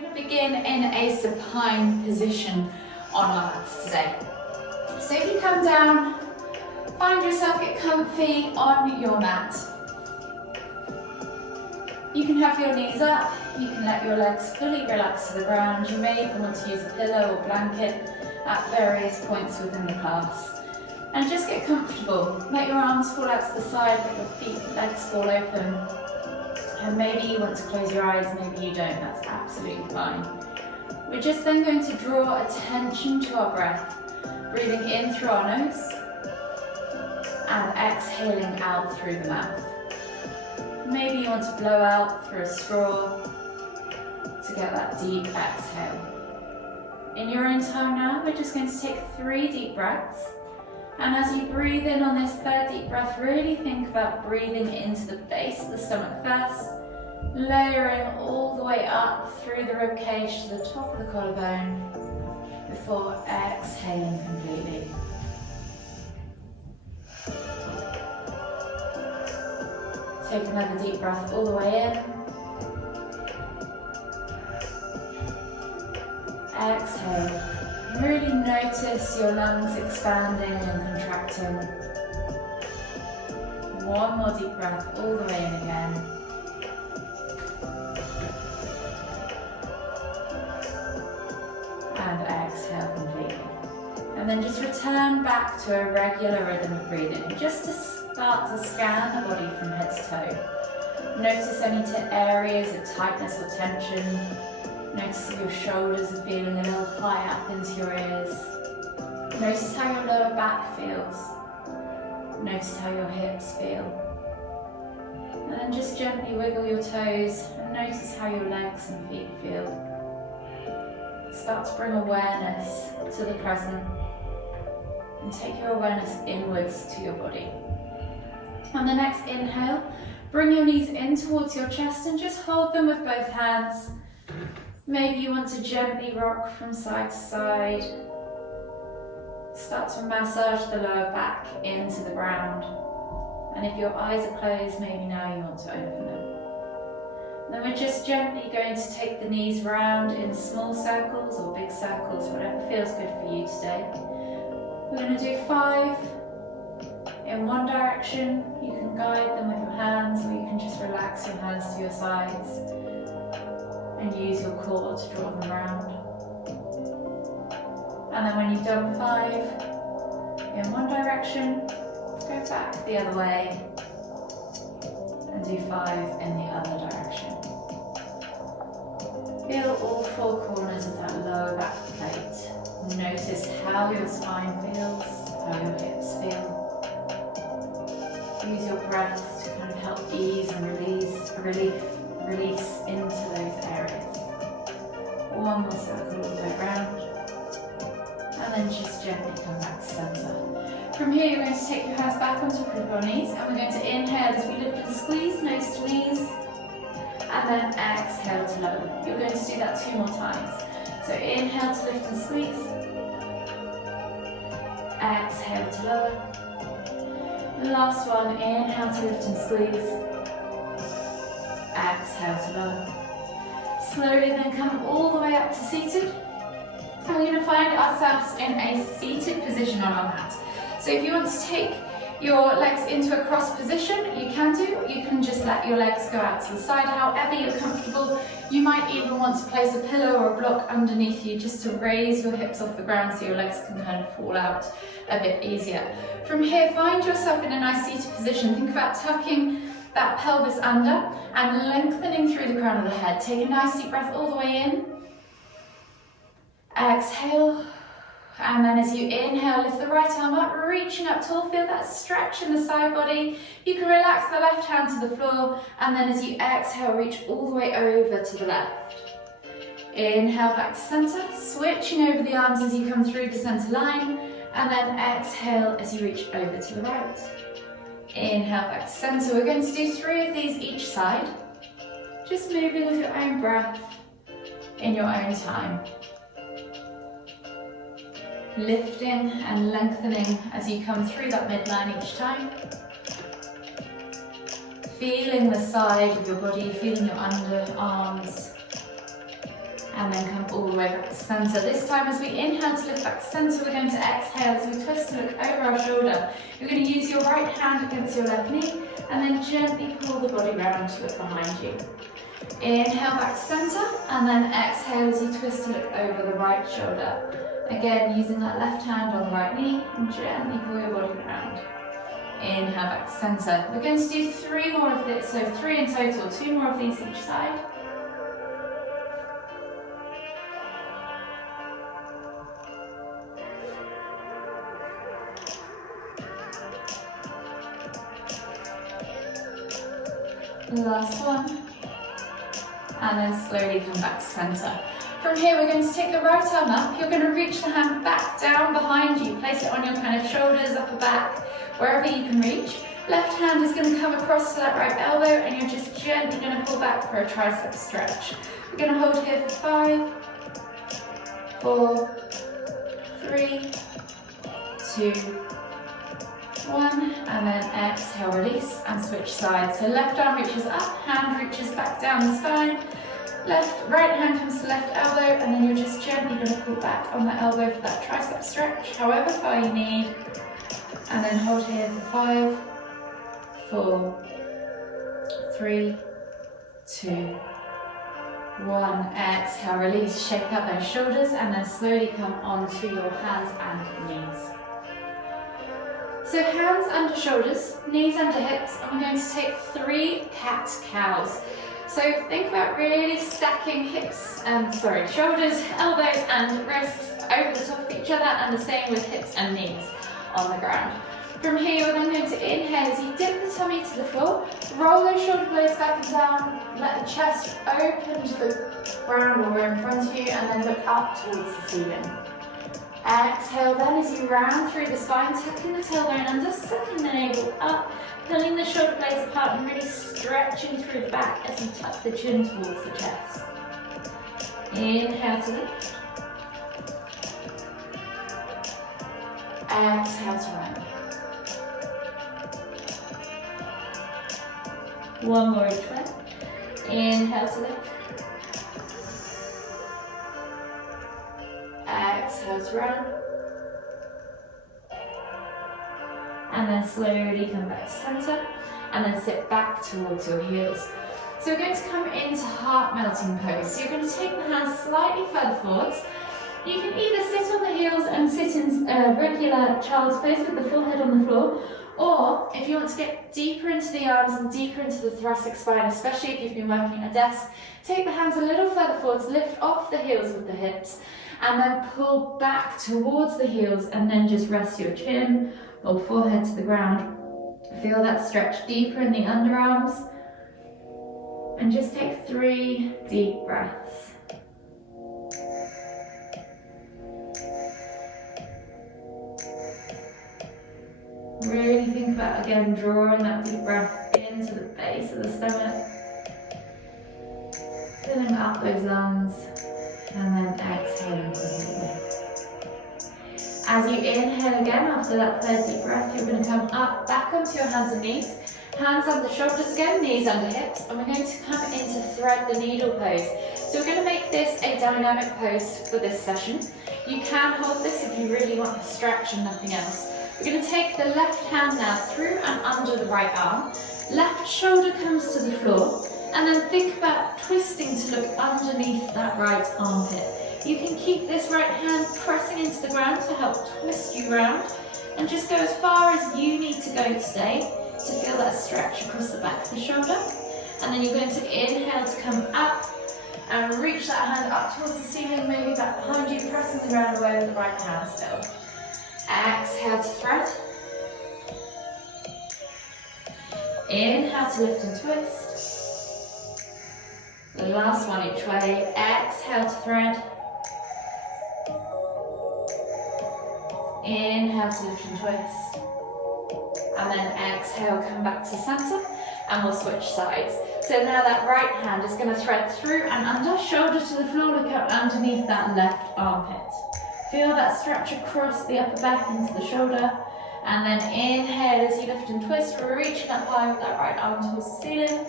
We're going to begin in a supine position on our mats today. So if you come down, find yourself, get comfy on your mat. You can have your knees up, you can let your legs fully relax to the ground. You may even want to use a pillow or blanket at various points within the class. And just get comfortable. Let your arms fall out to the side, let your feet, legs fall open. And maybe you want to close your eyes, maybe you don't, that's absolutely fine. We're just then going to draw attention to our breath, breathing in through our nose and exhaling out through the mouth. Maybe you want to blow out through a straw to get that deep exhale. In your own time now, we're just going to take 3 deep breaths. And as you breathe in on this 3rd deep breath, really think about breathing into the base of the stomach first, layering all the way up through the rib cage to the top of the collarbone before exhaling completely. Take another deep breath all the way in. Exhale. Really notice your lungs expanding and contracting. 1 more deep breath all the way in again. And exhale completely. And then just return back to a regular rhythm of breathing, just to start to scan the body from head to toe. Notice any areas of tightness or tension. Notice if your shoulders are feeling a little high up into your ears. Notice how your lower back feels. Notice how your hips feel. And then just gently wiggle your toes and notice how your legs and feet feel. Start to bring awareness to the present and take your awareness inwards to your body. On the next inhale, bring your knees in towards your chest and just hold them with both hands. Maybe you want to gently rock from side to side. Start to massage the lower back into the ground. And if your eyes are closed, maybe now you want to open them. Then we're just gently going to take the knees round in small circles or big circles, whatever feels good for you today. We're going to do 5 in one direction. You can guide them with your hands, or you can just relax your hands to your sides and use your core to draw them around. And then when you've done 5 in one direction, go back the other way and do 5 in the other direction. Feel all 4 corners of that lower back plate. Notice how your spine feels, how your hips feel. Use your breath to kind of help ease and release into those areas. 1 more circle all the way around. And then just gently come back to centre. From here, you're going to take your hands back on top of your knees, and we're going to inhale as we lift and squeeze, nose to knees, and then exhale to lower. You're going to do that 2 more times. So inhale to lift and squeeze, exhale to lower. Last one, inhale to lift and squeeze, exhale to lower. Slowly then come all the way up to seated. And we're going to find ourselves in a seated position on our mat. So if you want to take your legs into a cross position, you can do. You can just let your legs go out to the side, however you're comfortable. You might even want to place a pillow or a block underneath you just to raise your hips off the ground so your legs can kind of fall out a bit easier. From here, find yourself in a nice seated position. Think about tucking that pelvis under and lengthening through the crown of the head. Take a nice deep breath all the way in. Exhale. And then as you inhale, lift the right arm up, reaching up tall. Feel that stretch in the side body. You can relax the left hand to the floor. And then as you exhale, reach all the way over to the left. Inhale back to center, switching over the arms as you come through the center line. And then exhale as you reach over to the right. Inhale back to center. We're going to do 3 of these each side. Just moving with your own breath in your own time. Lifting and lengthening as you come through that midline each time. Feeling the side of your body, feeling your underarms. And then come all the way back to center. This time as we inhale to lift back to center, we're going to exhale as we twist to look over our shoulder. You're going to use your right hand against your left knee and then gently pull the body round to look behind you. Inhale back to center and then exhale as you twist to look over the right shoulder. Again, using that left hand on the right knee and gently pull your body around. Inhale back to center. We're going to do 3 more of this, so 3 in total, 2 more of these each side. Last one. And then slowly come back to center. From here, we're going to take the right arm up. You're going to reach the hand back down behind you. Place it on your kind of shoulders, upper back, wherever you can reach. Left hand is going to come across to that right elbow and you're just gently going to pull back for a tricep stretch. We're going to hold here for 5, 4, 3, 2, 1, and then exhale, release and switch sides. So left arm reaches up, hand reaches back down the spine. Right hand comes to left elbow and then you're just gently going to pull back on the elbow for that tricep stretch, however far you need. And then hold here for 5, 4, 3, 2, 1. Exhale, release, shake up those shoulders and then slowly come onto your hands and knees. So hands under shoulders, knees under hips, and we're going to take 3 cat-cows. So think about really stacking shoulders, elbows and wrists over the top of each other, and the same with hips and knees on the ground. From here, we're then going to inhale as you dip the tummy to the floor, roll those shoulder blades back and down, let the chest open to the ground or in front of you, and then look up towards the ceiling. Exhale then as you round through the spine, tucking the tailbone under, sucking the navel up, pulling the shoulder blades apart and really stretching through the back as you tuck the chin towards the chest. Inhale to lift. Exhale to round. One more each way. Inhale to lift. Exhale to round. And then slowly come back to center and then sit back towards your heels. So we're going to come into heart melting pose. So you're going to take the hands slightly further forwards. You can either sit on the heels and sit in regular child's pose with the full head on the floor, or if you want to get deeper into the arms and deeper into the thoracic spine, especially if you've been working at a desk, take the hands a little further forwards, lift off the heels with the hips, and then pull back towards the heels and then just rest your chin or forehead to the ground. Feel that stretch deeper in the underarms. And just take 3 deep breaths. Really think about, again, drawing that deep breath into the base of the stomach. Filling up those lungs. And then exhaling completely. As you inhale again, after that 3rd deep breath, you're going to come up, back onto your hands and knees. Hands under shoulders again, knees under hips, and we're going to come into thread the needle pose. So we're going to make this a dynamic pose for this session. You can hold this if you really want to stretch and nothing else. We're going to take the left hand now through and under the right arm. Left shoulder comes to the floor, and then think about twisting to look underneath that right armpit. You can keep this right hand pressing into the ground to help twist you round, and just go as far as you need to go today to feel that stretch across the back of the shoulder. And then you're going to inhale to come up and reach that hand up towards the ceiling, maybe back behind you, pressing the ground away with the right hand still. Exhale to thread. Inhale to lift and twist. The last one each way. Exhale to thread. Inhale to lift and twist. And then exhale, come back to center, and we'll switch sides. So now that right hand is going to thread through and under, shoulder to the floor, look up underneath that left armpit. Feel that stretch across the upper back into the shoulder, and then inhale as you lift and twist, reaching up high with that right arm towards the ceiling.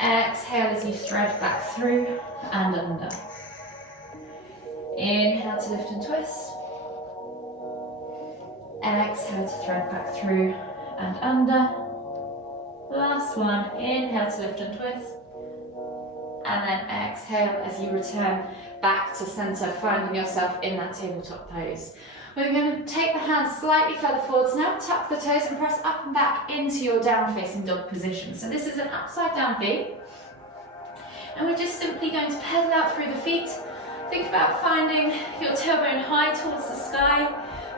Exhale as you thread back through and under. Inhale to lift and twist. Exhale to thread back through and under. Last one, inhale to lift and twist. And then exhale as you return back to center, finding yourself in that tabletop pose. We're going to take the hands slightly further forwards now, tuck the toes and press up and back into your down facing dog position. So this is an upside down V. And we're just simply going to pedal out through the feet. Think about finding your tailbone high towards the sky,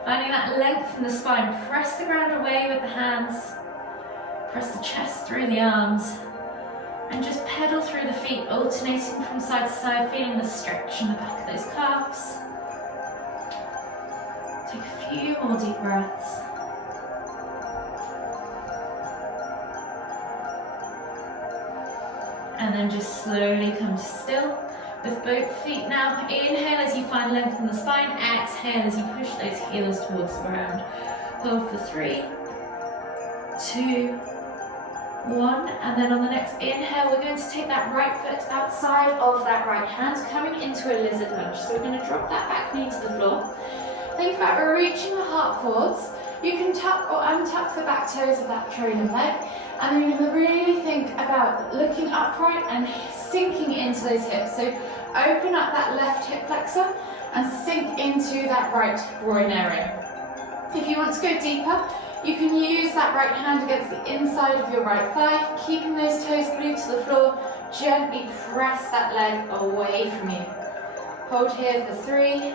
finding that length in the spine. Press the ground away with the hands. Press the chest through the arms. And just pedal through the feet, alternating from side to side, feeling the stretch in the back of those calves. Take a few more deep breaths. And then just slowly come to still with both feet now. Inhale as you find length in the spine. Exhale as you push those heels towards the ground. Hold for 3, 2, 1. And then on the next inhale, we're going to take that right foot outside of that right hand, coming into a lizard lunge. So we're going to drop that back knee to the floor. Think about reaching the heart forwards. You can tuck or untuck the back toes of that trailing leg. And then you're going to really think about looking upright and sinking into those hips. So open up that left hip flexor and sink into that right groin area. If you want to go deeper, you can use that right hand against the inside of your right thigh, keeping those toes glued to the floor. Gently press that leg away from you. Hold here for 3,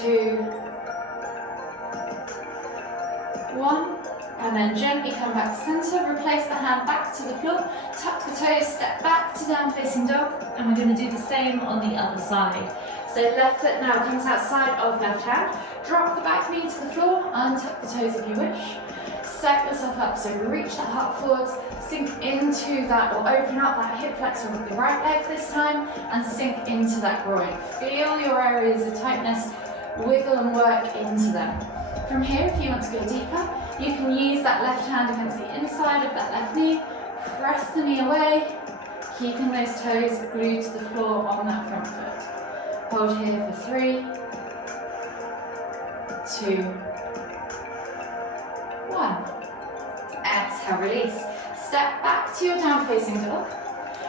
2, 1. And then gently come back to center, replace the hand back to the floor, tuck the toes, step back to down facing dog, and we're going to do the same on the other side. So left foot now comes outside of left hand, drop the back knee to the floor, untuck the toes if you wish, set yourself up, so reach that heart forwards, sink into that, or open up that hip flexor with the right leg this time, and sink into that groin. Feel your areas of tightness, wiggle and work into them. From here, if you want to go deeper, you can use that left hand against the inside of that left knee, press the knee away, keeping those toes glued to the floor on that front foot. Hold here for 3, 2, 1. Exhale, release. Step back to your down facing dog,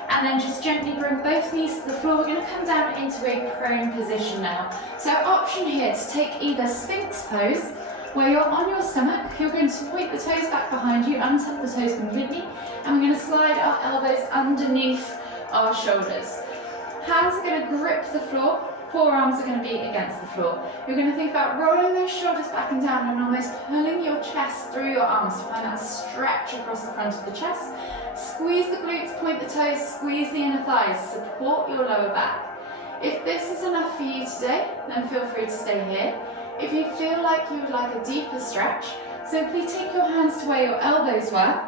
and then just gently bring both knees to the floor. We're going to come down into a prone position now. So option here to take either Sphinx pose, where you're on your stomach, you're going to point the toes back behind you, untuck the toes completely, and we're going to slide our elbows underneath our shoulders. Hands are going to grip the floor, forearms are going to be against the floor. You're going to think about rolling those shoulders back and down and almost pulling your chest through your arms to find that stretch across the front of the chest. Squeeze the glutes, point the toes, squeeze the inner thighs, support your lower back. If this is enough for you today, then feel free to stay here. If you feel like you would like a deeper stretch, simply take your hands to where your elbows were,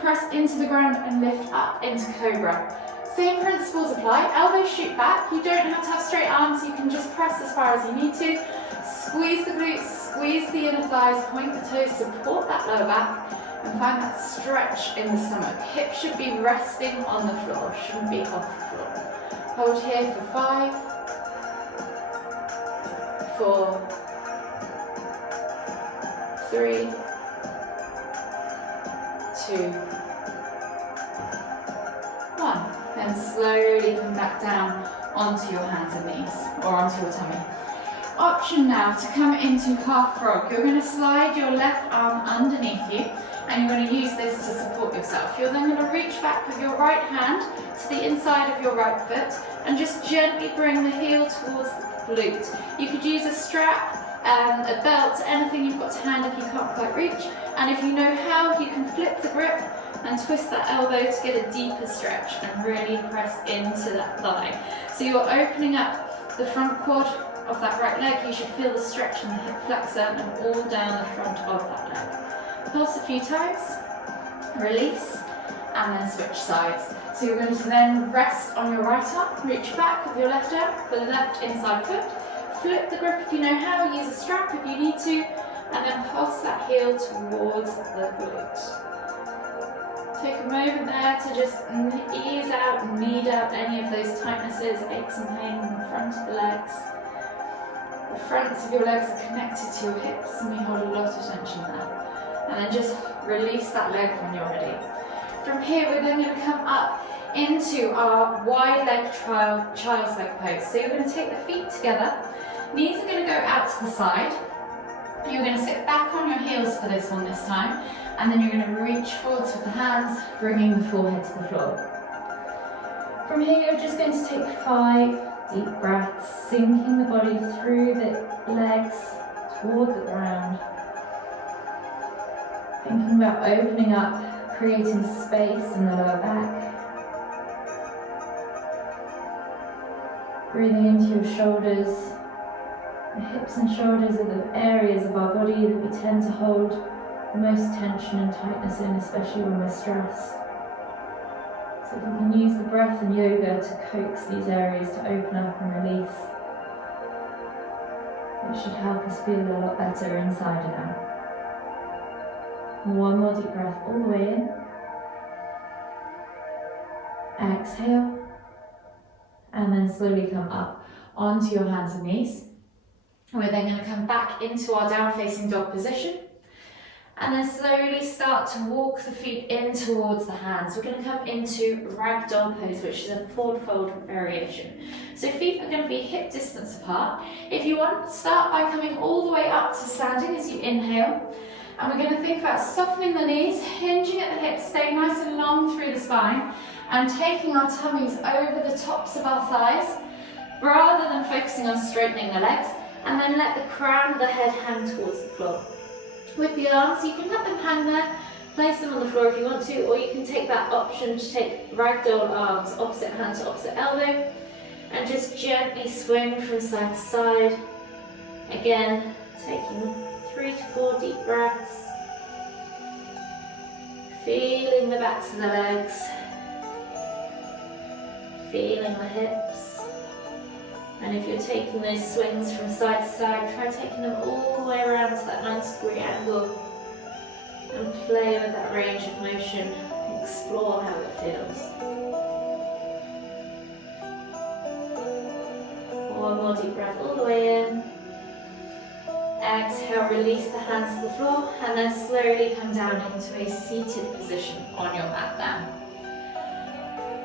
press into the ground and lift up into Cobra. Same principles apply, elbows shoot back, you don't have to have straight arms, you can just press as far as you need to. Squeeze the glutes, squeeze the inner thighs, point the toes, support that lower back, and find that stretch in the stomach. Hips should be resting on the floor, shouldn't be off the floor. Hold here for 5, 4, 3, 2, 1. Then slowly come back down onto your hands and knees, or onto your tummy. Option now to come into half frog. You're going to slide your left arm underneath you, and you're going to use this to support yourself. You're then going to reach back with your right hand to the inside of your right foot, and just gently bring the heel towards the glute. You could use a strap, a belt, anything you've got to hand if you can't quite reach. And if you know how, you can flip the grip and twist that elbow to get a deeper stretch and really press into that thigh. So you're opening up the front quad of that right leg. You should feel the stretch in the hip flexor and all down the front of that leg. Pulse a few times, release, and then switch sides. So you're going to then rest on your right arm, reach back with your left arm for the left inside foot. Flip the grip if you know how, use a strap if you need to, and then pulse that heel towards the glute. Take a moment there to just ease out and knead out any of those tightnesses, aches and pains in the front of the legs. The fronts of your legs are connected to your hips and we hold a lot of tension there. And then just release that leg when you're ready. From here, we're then going to come up into our wide leg child's leg pose. So you're going to take the feet together, knees are going to go out to the side. You're going to sit back on your heels for this one this time, and then you're going to reach forwards with the hands, bringing the forehead to the floor. From here, you're just going to take 5 deep breaths, sinking the body through the legs toward the ground. Thinking about opening up, creating space in the lower back. Breathing into your shoulders. The hips and shoulders are the areas of our body that we tend to hold the most tension and tightness in, especially when we're stressed. So we can use the breath and yoga to coax these areas to open up and release. It should help us feel a lot better inside and out. One more deep breath all the way in. Exhale. And then slowly come up onto your hands and knees. We're then going to come back into our down facing dog position. And then slowly start to walk the feet in towards the hands. We're going to come into ragdoll pose, which is a forward fold variation. So feet are going to be hip distance apart. If you want, start by coming all the way up to standing as you inhale. And we're going to think about softening the knees, hinging at the hips, staying nice and long through the spine, and taking our tummies over the tops of our thighs, rather than focusing on straightening the legs, and then let the crown of the head hang towards the floor. With the arms, you can let them hang there, place them on the floor if you want to, or you can take that option to take ragdoll arms, opposite hand to opposite elbow, and just gently swing from side to side. Again, taking 3 to 4 deep breaths, feeling the backs of the legs, feeling the hips, and if you're taking those swings from side to side, try taking them all the way around to that 90-degree angle and play with that range of motion, explore how it feels. One more deep breath all the way in. Exhale, release the hands to the floor, and then slowly come down into a seated position on your mat now.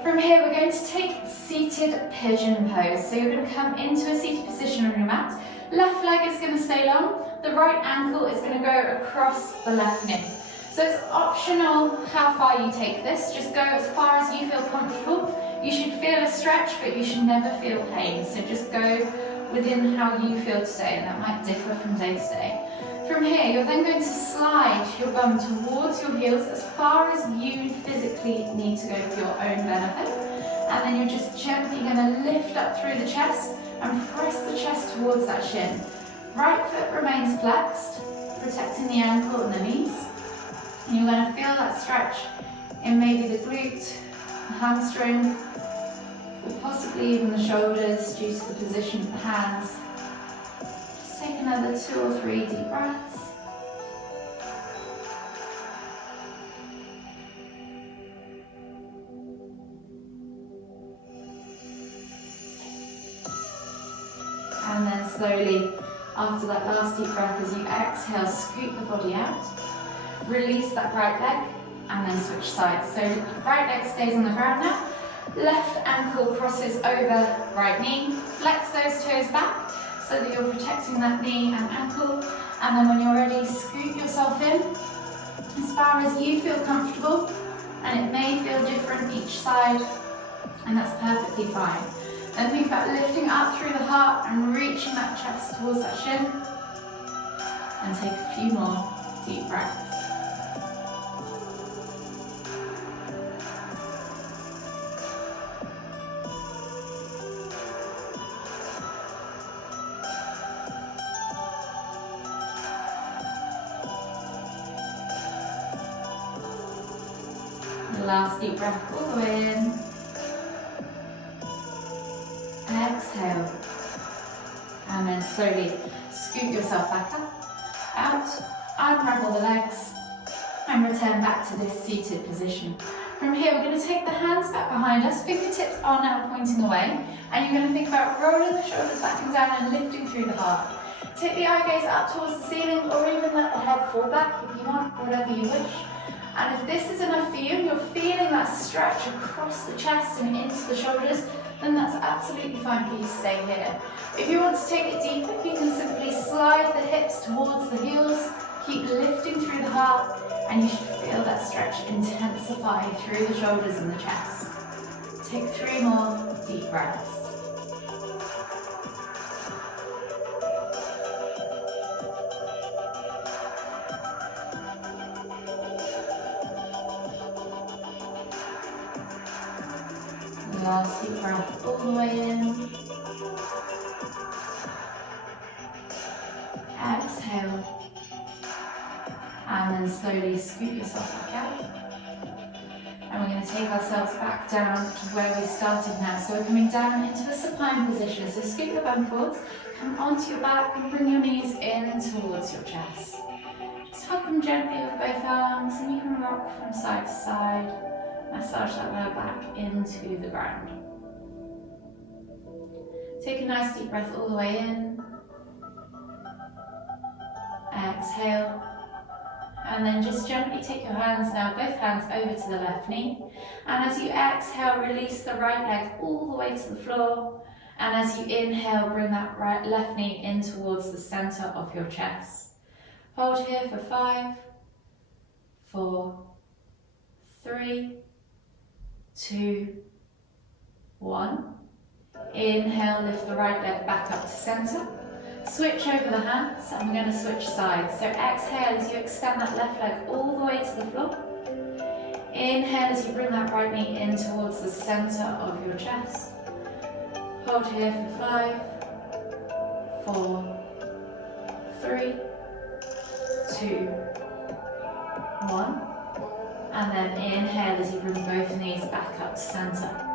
From here, we're going to take seated pigeon pose. So you're going to come into a seated position on your mat. Left leg is going to stay long. The right ankle is going to go across the left knee. So it's optional how far you take this. Just go as far as you feel comfortable. You should feel a stretch, but you should never feel pain. So just go within how you feel today, and that might differ from day to day. From here, you're then going to slide your bum towards your heels as far as you physically need to go for your own benefit. And then you're just gently going to lift up through the chest and press the chest towards that shin. Right foot remains flexed, protecting the ankle and the knees. And you're going to feel that stretch in maybe the glute, the hamstring, or possibly even the shoulders due to the position of the hands. Just take another 2 or 3 deep breaths. And then slowly, after that last deep breath, as you exhale, scoot the body out. Release that right leg, and then switch sides. So right leg stays on the ground now. Left ankle crosses over right knee. Flex those toes back so that you're protecting that knee and ankle. And then when you're ready, scoot yourself in as far as you feel comfortable. And it may feel different each side, and that's perfectly fine. Then think about lifting up through the heart and reaching that chest towards that shin. And take a few more deep breaths. Last deep breath all the way in. Exhale. And then slowly scoot yourself back up, out, unravel the legs, and return back to this seated position. From here, we're going to take the hands back behind us, fingertips are now pointing away, and you're going to think about rolling the shoulders back and down and lifting through the heart. Take the eye gaze up towards the ceiling, or even let the head fall back if you want, whatever you wish. And if this is enough for you, and you're feeling that stretch across the chest and into the shoulders, then that's absolutely fine for you to stay here. If you want to take it deeper, you can simply slide the hips towards the heels, keep lifting through the heart, and you should feel that stretch intensify through the shoulders and the chest. Take 3 more deep breaths. Last deep breath all the way in. Exhale. And then slowly scoop yourself back out. And we're going to take ourselves back down to where we started now. So we're coming down into the supine position. So scoop your bum forwards, come onto your back and bring your knees in towards your chest. Just hug them gently with both arms and you can rock from side to side. Massage that lower back into the ground. Take a nice deep breath all the way in. Exhale. And then just gently take your hands now, both hands over to the left knee. And as you exhale, release the right leg all the way to the floor. And as you inhale, bring that left knee in towards the center of your chest. Hold here for 5, 4, 3, 2, 1. Inhale, lift the right leg back up to center. Switch over the hands and we're going to switch sides. So exhale as you extend that left leg all the way to the floor. Inhale as you bring that right knee in towards the center of your chest. Hold here for 5, 4, 3, 2, 1. And then inhale as you bring both knees back up to center.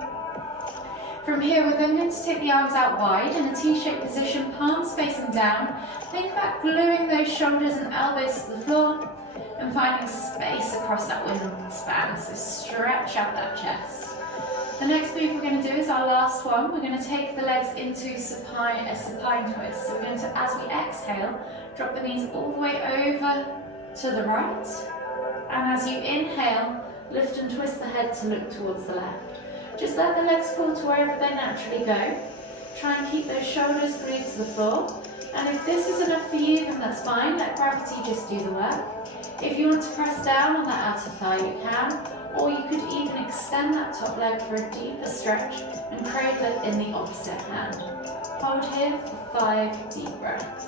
From here, we're then going to take the arms out wide in a T-shaped position, palms facing down. Think about gluing those shoulders and elbows to the floor and finding space across that wingspan, so stretch out that chest. The next move we're going to do is our last one. We're going to take the legs into a supine twist. So we're going to, as we exhale, drop the knees all the way over to the right. And as you inhale, lift and twist the head to look towards the left. Just let the legs fall to wherever they naturally go. Try and keep those shoulders glued to the floor. And if this is enough for you, then that's fine. Let gravity just do the work. If you want to press down on that outer thigh, you can. Or you could even extend that top leg for a deeper stretch and cradle it in the opposite hand. Hold here for 5 deep breaths.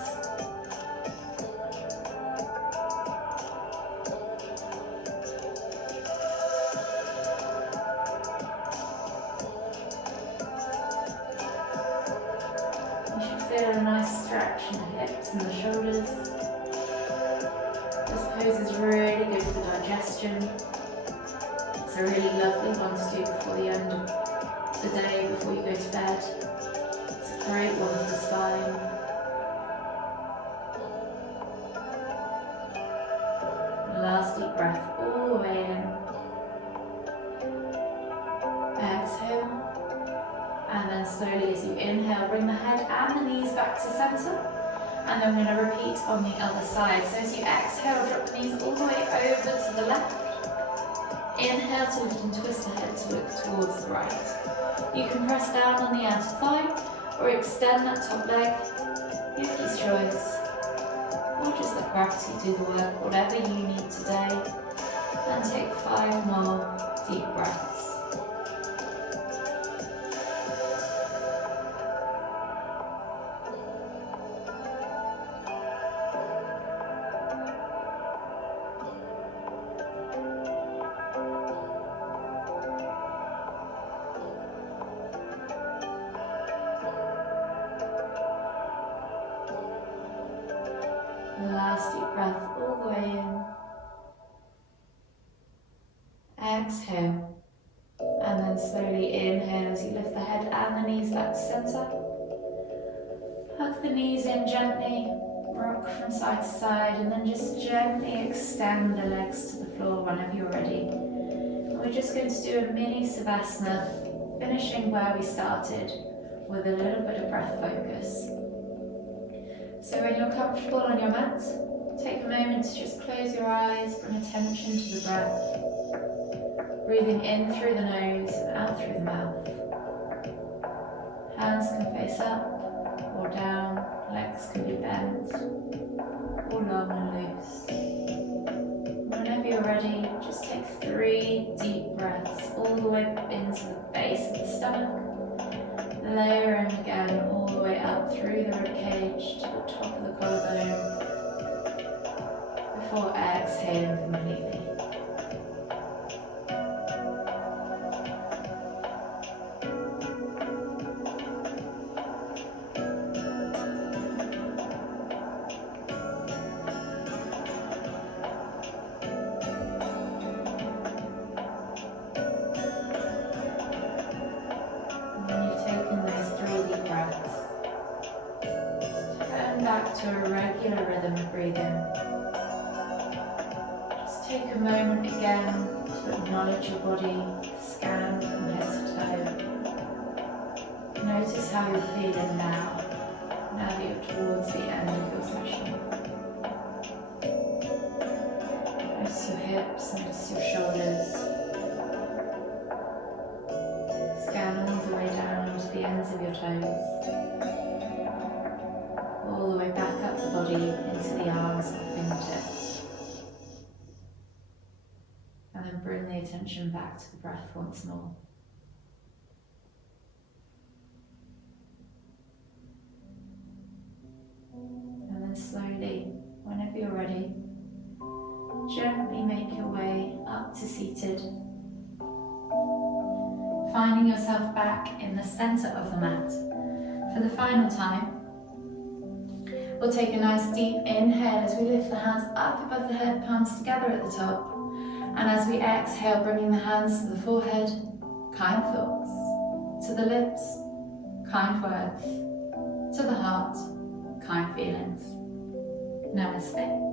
Feel a nice stretch in the hips and the shoulders. This pose is really good for digestion. It's a really lovely one to do before the end of the day, before you go to bed. It's a great one for the spine. Last deep breath all the way in. Exhale. And then slowly as you inhale, bring the head and the knees back to center. And then we're going to repeat on the other side. So as you exhale, drop the knees all the way over to the left. Inhale to lift and twist the head to look towards the right. You can press down on the outer thigh or extend that top leg. Your choice. Or just let gravity do the work, whatever you need today. And take 5 more deep breaths. Last deep breath all the way in. Exhale. And then slowly inhale as you lift the head and the knees back to center. Hug the knees in gently. Rock from side to side, and then just gently extend the legs to the floor whenever you're ready. And we're just going to do a mini Savasana, finishing where we started with a little bit of breath focus. So when you're comfortable on your mat, take a moment to just close your eyes, bring attention to the breath. Breathing in through the nose and out through the mouth. Hands can face up or down, legs can be bent or long and loose. Whenever you're ready, just take 3 deep breaths all the way into the base of the stomach. Layering again all the way up through the ribcage to the top of the collarbone before exhaling completely. Back to a regular rhythm of breathing. Just take a moment again to acknowledge your body, scan from head to toe. Notice how you're feeling now that you're towards the end of your session. Notice your hips, notice your shoulders. Scan all the way down to the ends of your toes. All the way back up the body into the arms and fingertips. And then bring the attention back to the breath once more. And then slowly, whenever you're ready, gently make your way up to seated. Finding yourself back in the center of the mat. For the final time, we'll take a nice deep inhale as we lift the hands up above the head, palms together at the top. And as we exhale, bringing the hands to the forehead, kind thoughts. To the lips, kind words. To the heart, kind feelings. Namaste.